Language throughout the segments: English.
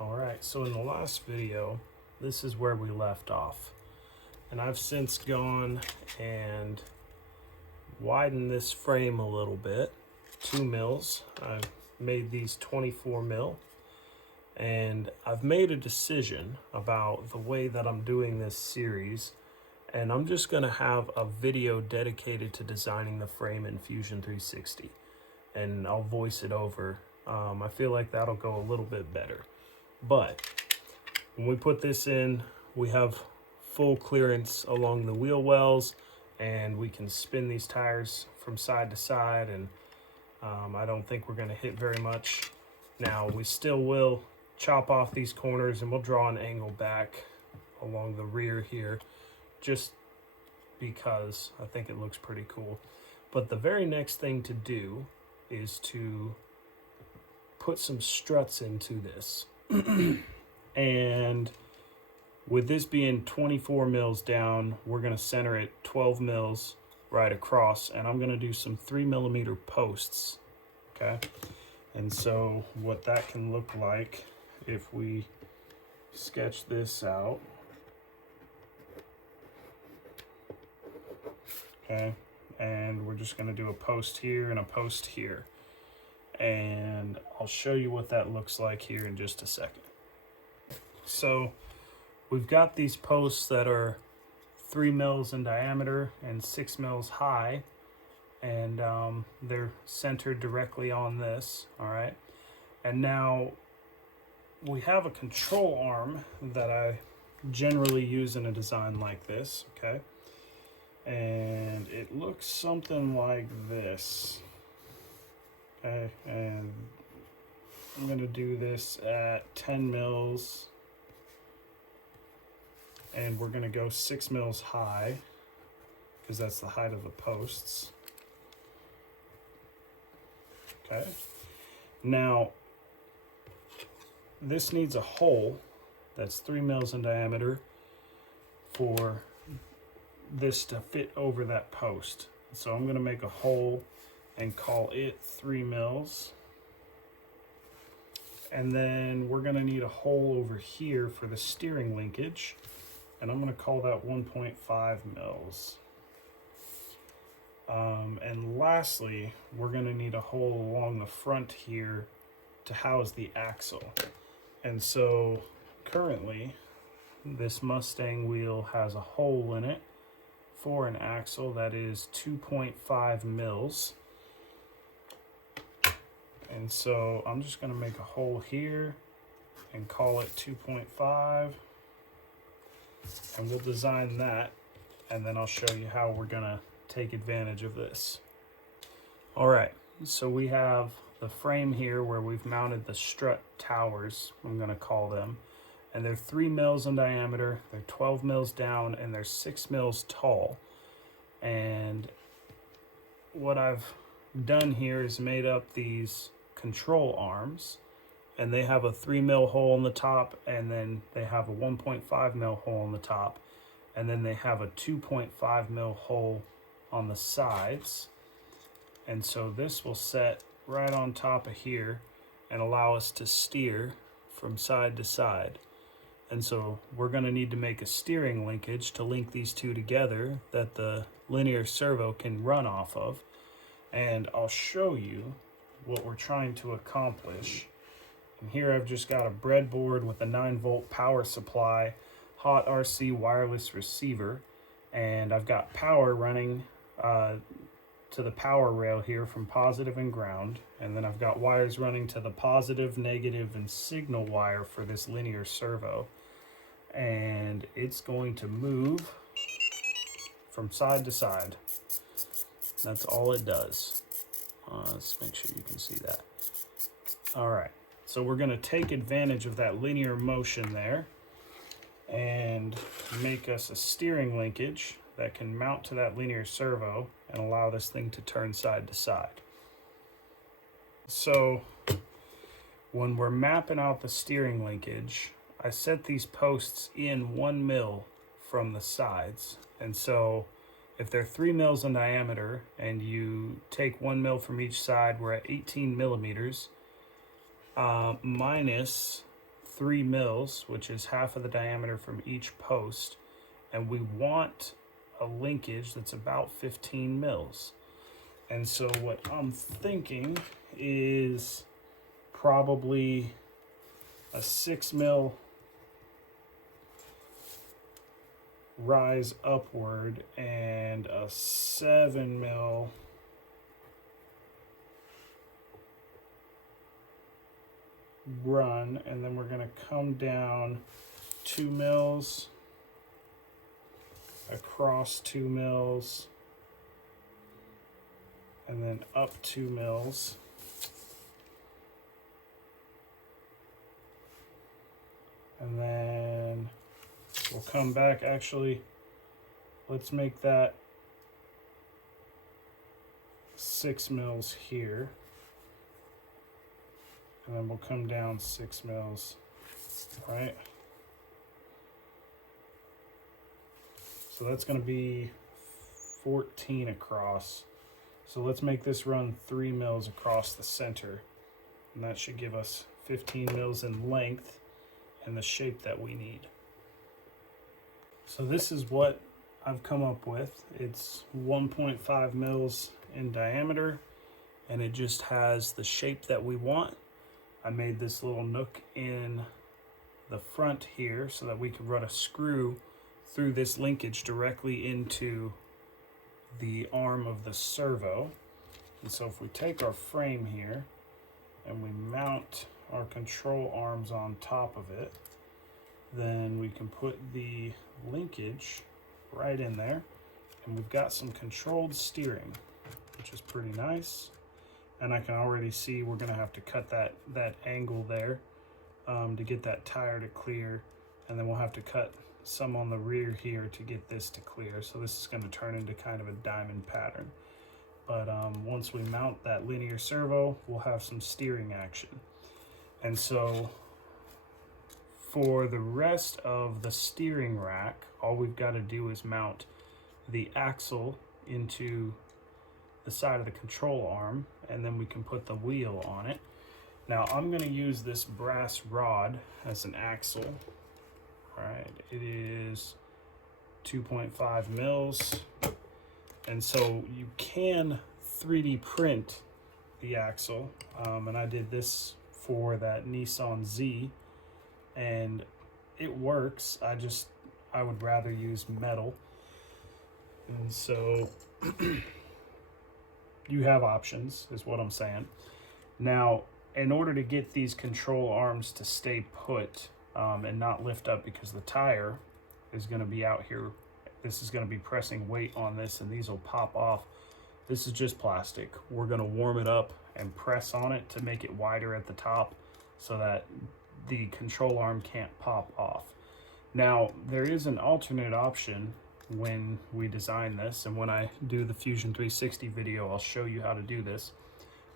Alright, so in the last video, this is where we left off. And I've since gone and widened this frame a little bit, 2 mils. I've made these 24 mil. And I've made a decision about the way that I'm doing this series. And I'm just gonna have a video dedicated to designing the frame in Fusion 360. And I'll voice it over. I feel like that'll go a little bit better. But when we put this in, we have full clearance along the wheel wells, and we can spin these tires from side to side, and I don't think we're going to hit very much. Now, we still will chop off these corners, and we'll draw an angle back along the rear here, just because I think it looks pretty cool. But the very next thing to do is to put some struts into this. And with this being 24 mils down, we're going to center it 12 mils right across, and I'm going to do some 3mm posts. Okay, and so what that can look like if we sketch this out. Okay, and we're just going to do a post here and a post here. And I'll show you what that looks like here in just a second. So we've got these posts that are 3 mils in diameter and 6 mils high, and they're centered directly on this. All right, and now we have a control arm that I generally use in a design like this. Okay, and it looks something like this. Okay, and I'm going to do this at 10 mils, and we're going to go 6 mils high because that's the height of the posts. Okay, now this needs a hole that's 3 mils in diameter for this to fit over that post. So I'm going to make a hole and call it 3 mils. And then we're gonna need a hole over here for the steering linkage, and I'm gonna call that 1.5 mils. And lastly, we're gonna need a hole along the front here to house the axle. And so currently, this Mustang wheel has a hole in it for an axle that is 2.5 mils. And so I'm just going to make a hole here and call it 2.5. And we'll design that, and then I'll show you how we're going to take advantage of this. All right, so we have the frame here where we've mounted the strut towers, I'm going to call them. And they're 3 mils in diameter, they're 12 mils down, and they're 6 mils tall. And what I've done here is made up these control arms, and they have a 3 mil hole in the top, and then they have a 1.5 mil hole in the top, and then they have a 2.5 mil hole on the sides. And so this will set right on top of here and allow us to steer from side to side. And so we're going to need to make a steering linkage to link these two together that the linear servo can run off of. And I'll show you what we're trying to accomplish. And here I've just got a breadboard with a 9-volt power supply, Hot RC wireless receiver, and I've got power running to the power rail here from positive and ground, and then I've got wires running to the positive, negative, and signal wire for this linear servo. And it's going to move from side to side. That's all it does. Let's make sure you can see that. All right, so we're going to take advantage of that linear motion there and make us a steering linkage that can mount to that linear servo and allow this thing to turn side to side. So when we're mapping out the steering linkage, I set these posts in 1 mil from the sides. And so if they're 3 mils in diameter and you take 1 mil from each side, we're at 18 millimeters minus 3 mils, which is half of the diameter from each post, and we want a linkage that's about 15 mils. And so what I'm thinking is probably a 6 mil rise upward and a 7 mil run, and then we're going to come down 2 mils, across 2 mils, and then up 2 mils. And then we'll come back. Actually, let's make that 6 mils here. And then we'll come down 6 mils, right? So that's going to be 14 across. So let's make this run 3 mils across the center. And that should give us 15 mils in length and the shape that we need. So this is what I've come up with. It's 1.5 mils in diameter, and it just has the shape that we want. I made this little nook in the front here so that we could run a screw through this linkage directly into the arm of the servo. And so if we take our frame here and we mount our control arms on top of it, then we can put the linkage right in there, and we've got some controlled steering, which is pretty nice. And I can already see we're going to have to cut that angle there to get that tire to clear, and then we'll have to cut some on the rear here to get this to clear. So this is going to turn into kind of a diamond pattern. But once we mount that linear servo, we'll have some steering action. And so for the rest of the steering rack, all we've got to do is mount the axle into the side of the control arm, and then we can put the wheel on it. Now I'm going to use this brass rod as an axle. All right, it is 2.5 mils, and so you can 3D print the axle, and I did this for that Nissan Z, and it works. I would rather use metal, and so you have options, is what I'm saying. Now, in order to get these control arms to stay put and not lift up, because the tire is going to be out here, this is going to be pressing weight on this, and these will pop off. This is just plastic. We're going to warm it up and press on it to make it wider at the top so that the control arm can't pop off. Now, there is an alternate option when we design this, and when I do the Fusion 360 video, I'll show you how to do this.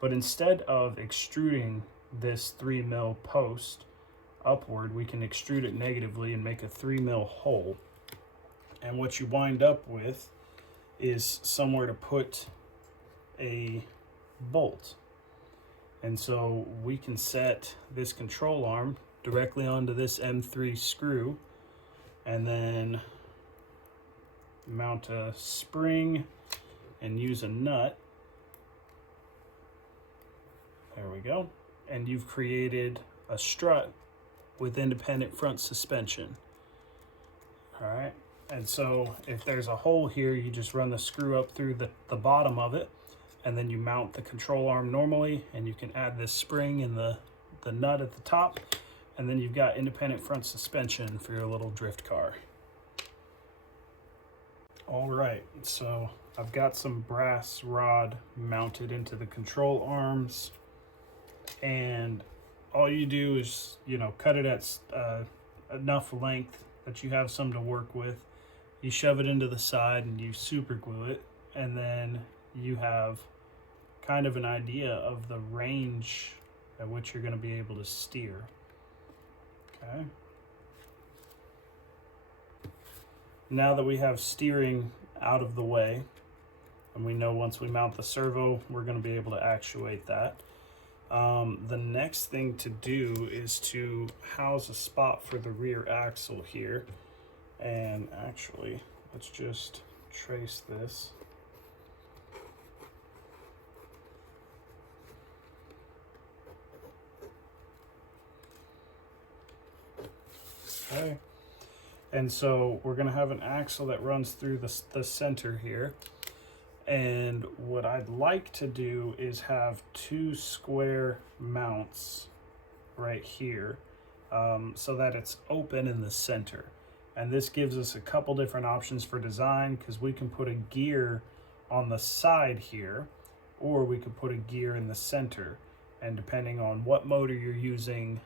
But instead of extruding this 3 mil post upward, we can extrude it negatively and make a 3 mil hole. And what you wind up with is somewhere to put a bolt. And so we can set this control arm directly onto this M3 screw, and then mount a spring and use a nut. There we go. And you've created a strut with independent front suspension. All right. And so if there's a hole here, you just run the screw up through the bottom of it, and then you mount the control arm normally, and you can add this spring and the nut at the top, and then you've got independent front suspension for your little drift car. All right, so I've got some brass rod mounted into the control arms, and all you do is, cut it at enough length that you have some to work with. You shove it into the side and you super glue it, and then you have kind of an idea of the range at which you're going to be able to steer. Okay. Now that we have steering out of the way, and we know once we mount the servo, we're going to be able to actuate that. The next thing to do is to house a spot for the rear axle here. And actually, let's just trace this. Okay. And so we're gonna have an axle that runs through the center here. And what I'd like to do is have two square mounts right here, so that it's open in the center. And this gives us a couple different options for design, because we can put a gear on the side here, or we could put a gear in the center. And depending on what motor you're using,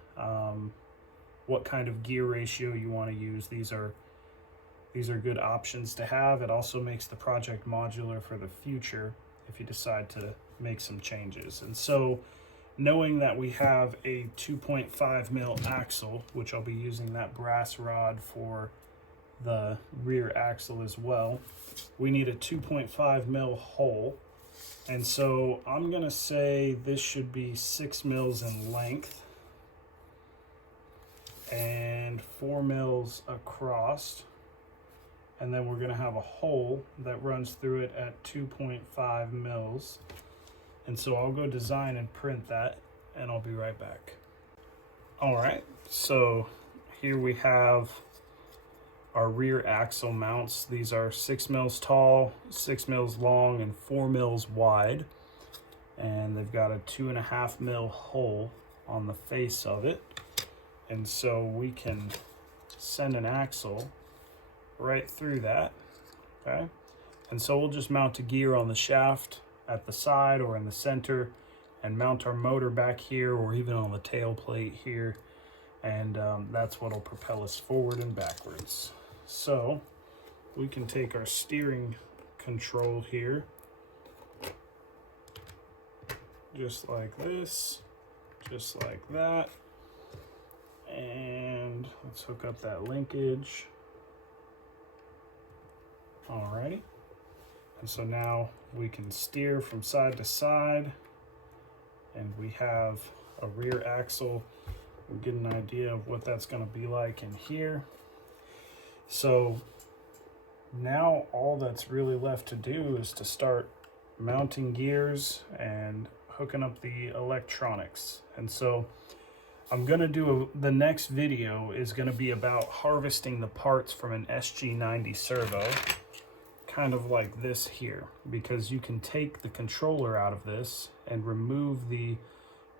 what kind of gear ratio you want to use, these are good options to have. It also makes the project modular for the future if you decide to make some changes. And so, knowing that we have a 2.5 mil axle, which I'll be using that brass rod for the rear axle as well, we need a 2.5 mil hole. And so I'm gonna say this should be 6 mils in length and 4 mils across. And then we're gonna have a hole that runs through it at 2.5 mils. And so I'll go design and print that, and I'll be right back. All right, so here we have our rear axle mounts. These are 6 mils tall, 6 mils long, and 4 mils wide. And they've got a 2.5 mil hole on the face of it. And so we can send an axle right through that, okay? And so we'll just mount a gear on the shaft at the side or in the center, and mount our motor back here or even on the tail plate here. And that's what'll propel us forward and backwards. So we can take our steering control here, just like this, just like that. And let's hook up that linkage. Alrighty. And so now we can steer from side to side, and we have a rear axle. We get an idea of what that's going to be like in here. So now all that's really left to do is to start mounting gears and hooking up the electronics. And so I'm gonna do the next video is gonna be about harvesting the parts from an SG90 servo, kind of like this here, because you can take the controller out of this and remove the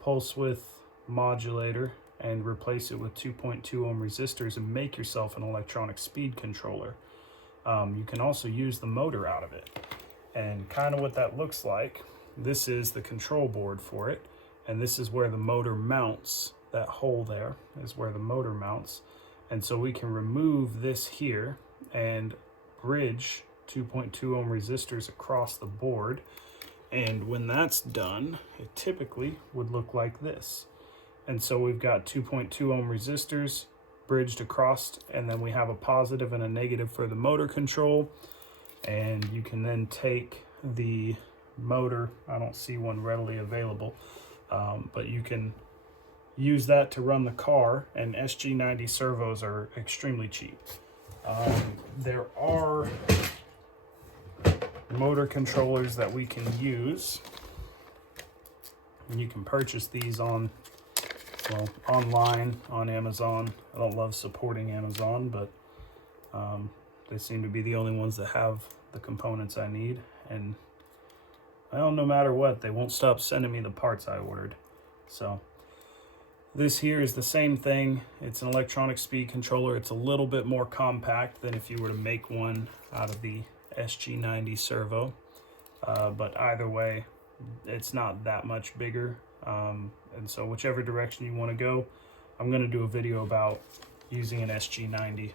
pulse width modulator and replace it with 2.2 ohm resistors and make yourself an electronic speed controller. You can also use the motor out of it. And kind of what that looks like, this is the control board for it, and this is where the motor mounts. That hole there is where the motor mounts. And so we can remove this here and bridge 2.2 ohm resistors across the board. And when that's done, it typically would look like this. And so we've got 2.2 ohm resistors bridged across, and then we have a positive and a negative for the motor control. And you can then take the motor, I don't see one readily available, but you can use that to run the car, and SG90 servos are extremely cheap. There are motor controllers that we can use, and you can purchase these online on Amazon. I don't love supporting Amazon, but they seem to be the only ones that have the components I need. And well, no matter what, they won't stop sending me the parts I ordered. So this here is the same thing. It's an electronic speed controller. It's a little bit more compact than if you were to make one out of the SG90 servo. But either way, it's not that much bigger. And so whichever direction you want to go, I'm going to do a video about using an SG90